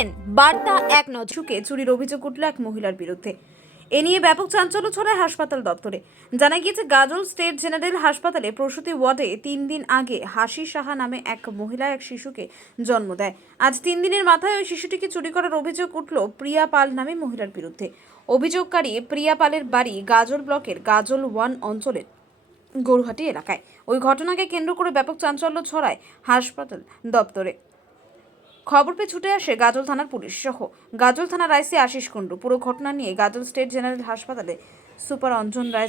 দেখছেন বার্তা এক নজরুকে চুরির অভিযোগ উঠল এক মহিলার বিরুদ্ধে। এ নিয়ে ব্যাপক চাঞ্চল্য ছড়ায় হাসপাতাল দপ্তরে। জানা গিয়েছে, গাজল স্টেট জেনারেল হাসপাতালে প্রসূতি ওয়ার্ডে তিন দিন আগে হাসি সাহা নামে এক মহিলা এক শিশুকে জন্ম দেয়। আজ তিন দিনের মাথায় ওই শিশুটিকে চুরি করার অভিযোগ উঠল প্রিয়া পাল নামে মহিলার বিরুদ্ধে। অভিযোগকারী প্রিয়া পালের বাড়ি গাজল ব্লকের গাজল ওয়ান অঞ্চলের গৌরহাটি এলাকায়। ওই ঘটনাকে কেন্দ্র করে ব্যাপক চাঞ্চল্য ছড়ায় হাসপাতাল দপ্তরে। খবর পেয়ে ছুটে আসে গাজল থানার পুলিশ সহ। গাজল থানার আইসি আশিস কুণ্ডু। পুরো ঘটনা নিয়ে গাজল স্টেট জেনারেল হাসপাতালে সুপার অঞ্জন রায়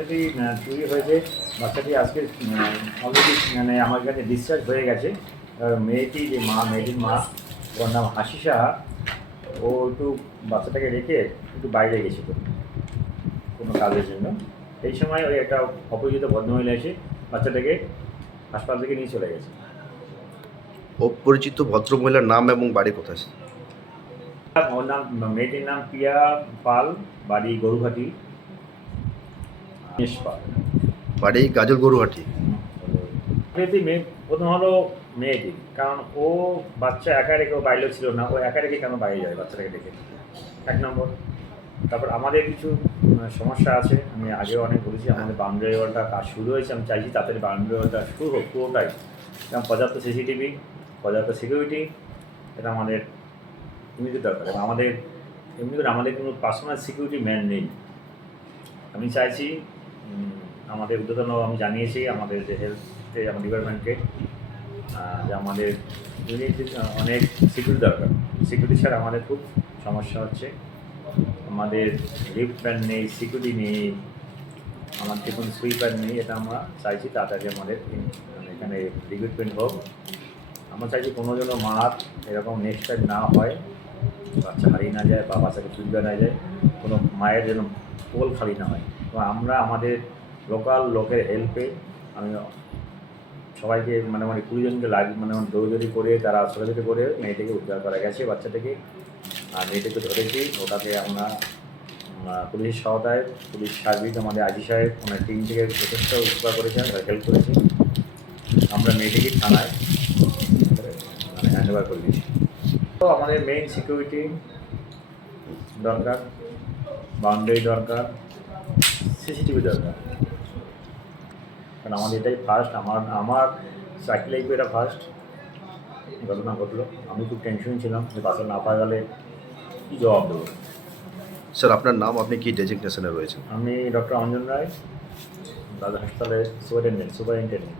বাচ্চাটি চুরি হয়েছে। বাচ্চাটি আজকে অলরেডি মানে আমার কাছে ডিসচার্জ হয়ে গেছে। মেয়েটি যে মা মেয়েটির মা ওর নাম হাসিসা ও একটু বাচ্চাটাকে রেখে একটু বাইরে গেছিল কোনো কাজের জন্য। এই সময় ওই একটা অপরিচিত ভদ্রমহিলা এসে বাচ্চাটাকে হাসপাতাল থেকে নিয়ে চলে গেছে। অপরিচিত ভদ্রমহিলার নাম এবং বাড়ি কোথায়? ওর নাম মেয়েটির নাম পিয়া পাল বাড়ি গরুঘাটি বাড়ি গাজল গরুহাটি। মেয়ে প্রথম হলো মেয়েটি কারণ ও বাচ্চা একা রেখে ও বাইরে ছিল না ও একা রেখে কেন বাইরে যায় বাচ্চাটাকে দেখে? এক নম্বর। তারপর আমাদের কিছু সমস্যা আছে আমি আগেও অনেক বলেছি আমাদের বাউন্ডারি ওয়ালটা কাজ শুরু হয়েছে আমি চাইছি তাড়াতাড়ি বাউন্ডারি ওয়ালটা শুরু হোক পুরোটাই এবং পর্যাপ্ত সিসিটিভি পর্যাপ্ত সিকিউরিটি এটা আমাদের এমনিতে দরকার। এবং আমাদের এমনি করে আমাদের কোনো পার্সোনাল সিকিউরিটি ম্যান নেই। আমি চাইছি আমাদের উদ্বোধন আমি জানিয়েছি আমাদের যে হেলথে আমার ডিপার্টমেন্টকে যে আমাদের অনেক সিকিউরিটি দরকার। সিকিউরিটি ছাড়া আমাদের খুব সমস্যা হচ্ছে। আমাদের লিফট ম্যান নেই সিকিউরিটি নেই আমাদের কোনো সুইপার নেই, এটা আমরা চাইছি তাড়াতাড়ি আমাদের এখানে রিক্রুটমেন্ট হোক। আমরা চাইছি কোনো যেন মার এরকম নেক্সট টাইম না হয়, বাচ্চা হারিয়ে না যায় বা বাচ্চাকে চুরি না যায়, কোনো মায়ের যেন কোল খালি না হয়। এবং আমরা আমাদের লোকাল লোকের হেল্পে আমি সবাইকে মানে মানে কুড়ি জনকে লাগ মানে দৌড়দৌড়ি করে তারা ছোটাছুটি করে মেয়েটিকে উদ্ধার করা গেছে বাচ্চাটাকে। আর মেয়েটিকে ধরেছি ওটাকে আমরা উম, পুলিশের সহায়তায় পুলিশ সার্ভিস আমাদের আজি সাহেব ওনার টিম থেকে যথেষ্ট উপকার করেছেন হেল্প করেছে আমরা মেয়েটিকে থানায় মানে হ্যান্ড ওভার করে দিয়েছি। তো আমাদের মেইন সিকিউরিটি দরকার বাউন্ডারি দরকার সিসিটিভি দরকার। কারণ আমার এটাই ফার্স্ট আমার আমার চাকরি লাইফে এটা ফার্স্ট ঘটনা ঘটলো। আমি খুব টেনশন ছিলাম যে বাসে না পাওয়া গেলে কী জবাব দেবো? স্যার আপনার নাম আপনি কি ডেজিগনেশনে রয়েছেন? আমি ডক্টর অঞ্জন রায় দাদা হাসপাতালের সুপারিনটেন্ডেন্ট সুপারিনটেন্ডেন্ট